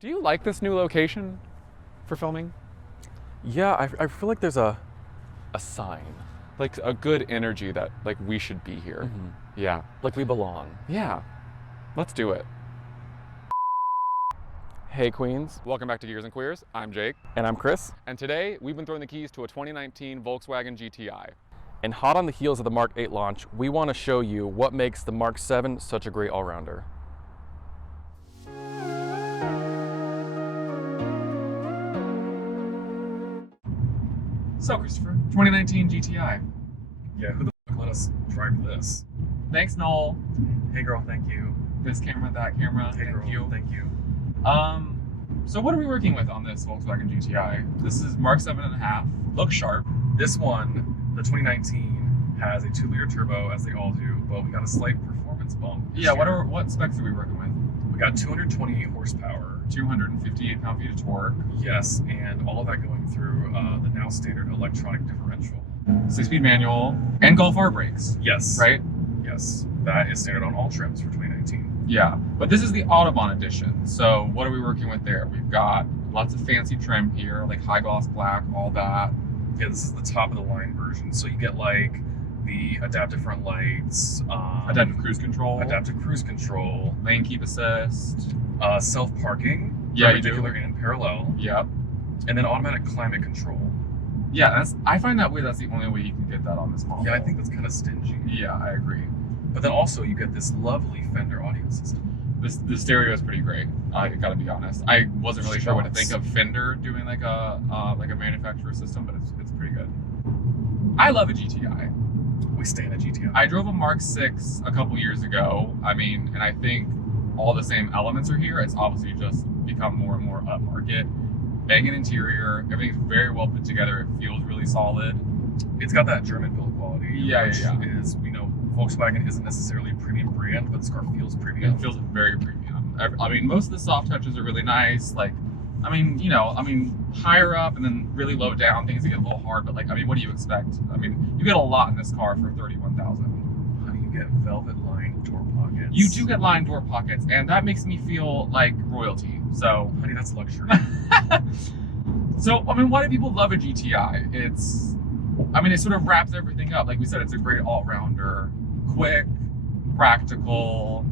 Do you like this new location for filming? Yeah, I feel like there's a Sign. Like a good energy that like we should be here. Yeah. like we belong. Yeah. Let's do it. Hey Queens, Welcome back to Gears and Queers. I'm Jake. and I'm Chris. And today we've been throwing the keys to a 2019 Volkswagen GTI. And hot on the heels of the Mark 8 launch, we want to show you what makes the Mark 7 such a great all-rounder. So Christopher, 2019 GTI. Yeah, who the fuck let us drive this? Thanks, Noel. Hey girl, thank you. This camera, that camera. Hey girl, thank you. So what are we working with on this Volkswagen GTI? This is Mark 7.5. Looks sharp. This one, the 2019, has a 2-liter turbo, as they all do, but we got a slight performance bump. Yeah. What specs are we working with? We got 228 horsepower. 258 pound-feet of torque. Yes, and all of that going through the now standard electronic differential. 6-speed manual and Golf R brakes. Yes. Right? Yes, that is standard on all trims for 2019. Yeah, but this is the Autobahn edition. So what are we working with there? We've got lots of fancy trim here, like high gloss black, all that. Yeah, this is the top of the line version. So you get like the adaptive front lights, Adaptive cruise control, lane keep assist. self-parking, Yeah, you do. perpendicular and parallel, Yep. and then automatic climate control. Yeah, I find that way. That's the only way you can get that on this model. Yeah, I think that's kind of stingy. Yeah, I agree. But then also you get this lovely Fender audio system. The stereo is pretty great. I gotta be honest. I wasn't really sure what to think of Fender doing like a manufacturer system, but it's pretty good. I love a GTI. We stay in a GTI. I drove a Mark 6 a couple years ago. I mean, and I think all the same elements are here. It's obviously just become more and more upmarket. Banging interior, everything's very well put together. It feels really solid. It's got that German build quality, Yeah, which yeah. is, Volkswagen isn't necessarily a premium brand, but this car feels premium. It feels very premium. I mean, most of the soft touches are really nice. Like, higher up and then really low down, things get a little hard. But what do you expect? I mean, you get a lot in this car for $31,000. Honey, you get velvet-lined door pockets. You do get lined door pockets, and that makes me feel like royalty. So, Honey, that's luxury. why do people love a GTI? It sort of wraps everything up. Like we said, it's a great all-rounder, quick, practical,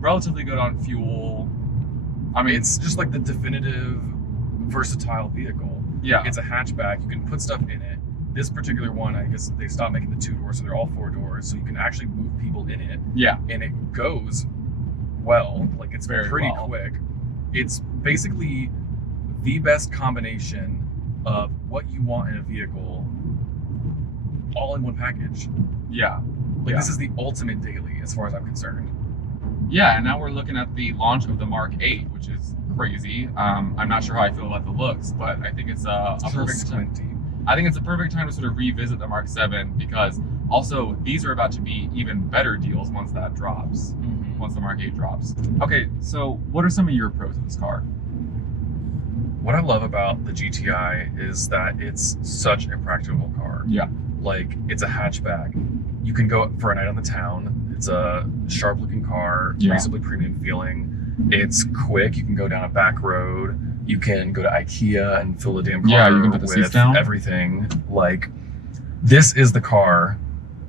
relatively good on fuel. It's just like the definitive versatile vehicle. Yeah. It's a hatchback. You can put stuff in it. This particular one, I guess they stopped making the 2-door, so they're all 4 doors, so you can actually move people in it. Yeah. And it goes well. Like, it's Very pretty well. quick. It's basically the best combination of what you want in a vehicle all in one package. Yeah. This is the ultimate daily as far as I'm concerned. Yeah, and now we're looking at the launch of the Mark 8, which is crazy. I'm not sure how I feel about the looks, but I think it's a perfect time. Squinty. I think it's a perfect time to sort of revisit the Mark 7 because also these are about to be even better deals once that drops, once the Mark 8 drops. Okay, so what are some of your pros of this car? What I love about the GTI is that it's such a practical car. Yeah. Like, it's a hatchback. You can go for a night on the town. It's a sharp looking car, Yeah. reasonably premium feeling. It's quick. You can go down a back road. You can go to IKEA and fill the damn car Yeah, you can put the seats with down. everything. Like, this is the car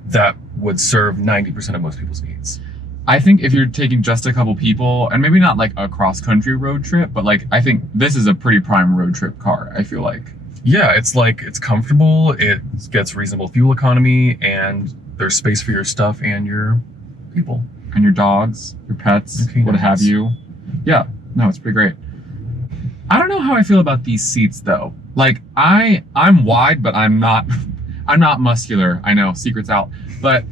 that would serve 90% of most people's needs. I think if you're taking just a couple people, and maybe not like a cross-country road trip, but I think this is a pretty prime road trip car, I feel like. Yeah, it's comfortable, it gets reasonable fuel economy, and there's space for your stuff and your people. And your dogs, your pets, Okay, what have nice. you. Yeah, no, it's pretty great. I don't know how I feel about these seats though. Like I'm wide, but I'm not muscular. I know, secret's out. But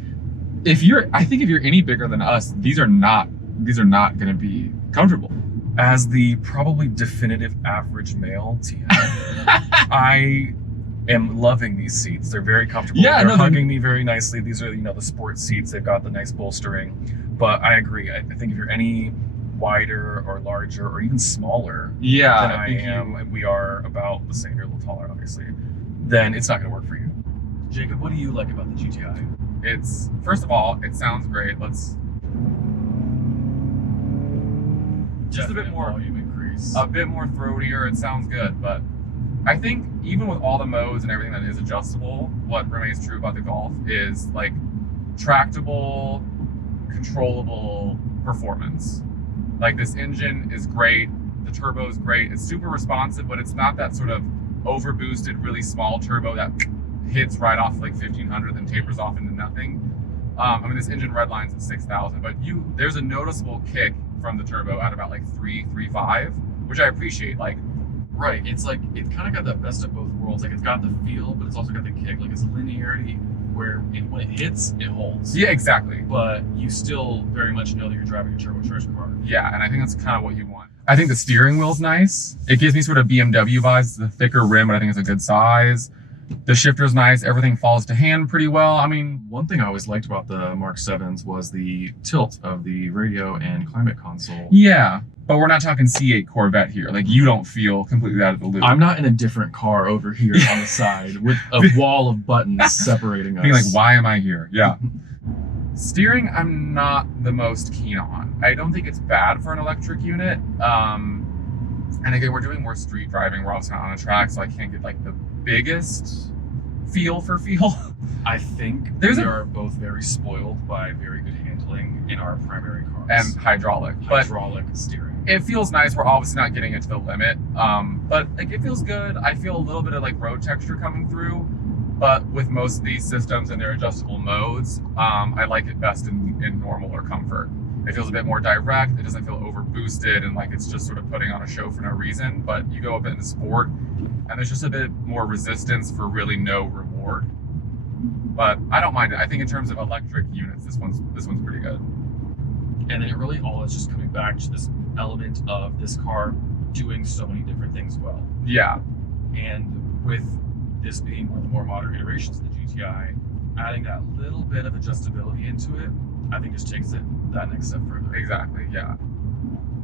I think if you're any bigger than us, these are not gonna be comfortable. As the probably definitive average male, I am loving these seats. They're very comfortable. Yeah, they're no, they're- hugging me very nicely. These are, the sports seats. They've got the nice bolstering. But I agree. I think if you're any wider or larger or even smaller Yeah, than I I think am, and we are about the same, you're a little taller, obviously, then it's not going to work for you. Jacob, what do you like about the GTI? It's, first of all, it sounds great. Just a bit Definite more volume increase. agrees. A bit more throatier. It sounds good, but I think even with all the modes and everything that is adjustable, what remains true about the Golf is like tractable, controllable performance. Like this engine is great, the turbo is great, it's super responsive, but it's not that sort of over boosted, really small turbo that hits right off like 1500 then tapers off into nothing. I mean, this engine redlines at 6,000, but there's a noticeable kick from the turbo at about like 3.5, which I appreciate. Like, right, it's like it's kind of got the best of both worlds. Like it's got the feel, but it's also got the kick. Like it's a linearity where when it hits, it holds. yeah, exactly. But you still very much know that you're driving a turbocharged car. Yeah, and I think that's kind of what you want. I think the steering wheel's nice. It gives me sort of BMW vibes. It's a thicker rim, but I think it's a good size. The shifter's nice. Everything falls to hand pretty well. I mean, One thing I always liked about the Mark 7s was the tilt of the radio and climate console. yeah, but we're not talking C8 Corvette here. Like, you don't feel completely out of the loop. I'm not in a different car over here on the side with a wall of buttons separating us. being like, why am I here? Yeah. Steering, I'm not the most keen on. I don't think it's bad for an electric unit. And again, we're doing more street driving. We're also not on a track, so I can't get like the biggest feel for feel. I think we are both very spoiled by very good handling in our primary cars. And hydraulic. But steering. it feels nice. We're obviously not getting it to the limit. But like it feels good. I feel a little bit of like road texture coming through. But with most of these systems and their adjustable modes, I like it best in normal or comfort. It feels a bit more direct. It doesn't feel over boosted and like it's just sort of putting on a show for no reason. But you go a bit into sport and there's just a bit more resistance for really no reward. But I don't mind it. I think in terms of electric units, this one's pretty good. And then it really all is just coming back to this element of this car doing so many different things well. Yeah. And with this being one of the more modern iterations of the GTI, adding that little bit of adjustability into it, I think just takes it that next step further. Exactly, yeah.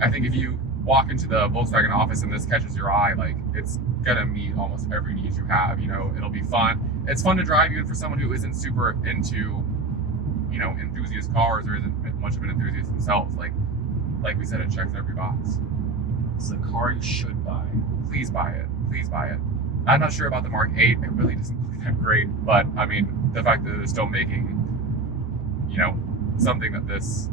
I think if you walk into the Volkswagen office and this catches your eye, like it's gonna meet almost every need you have. You know, it'll be fun. It's fun to drive even for someone who isn't super into, you know, enthusiast cars or isn't much of an enthusiast themselves. Like we said, it checks every box. It's a car you should buy. Please buy it. Please buy it. I'm not sure about the Mark 8. It really doesn't look that great, but I mean, the fact that they're still making, you know, something this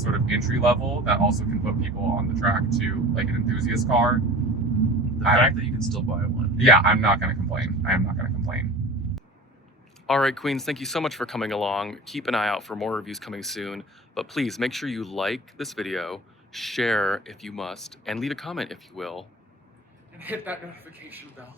sort of entry level that also can put people on the track to like an enthusiast car. The fact that you can still buy one. Yeah, I'm not going to complain. I am not going to complain. All right, Queens, thank you so much for coming along. Keep an eye out for more reviews coming soon, but please make sure you like this video, share if you must, and leave a comment if you will. And hit that notification bell.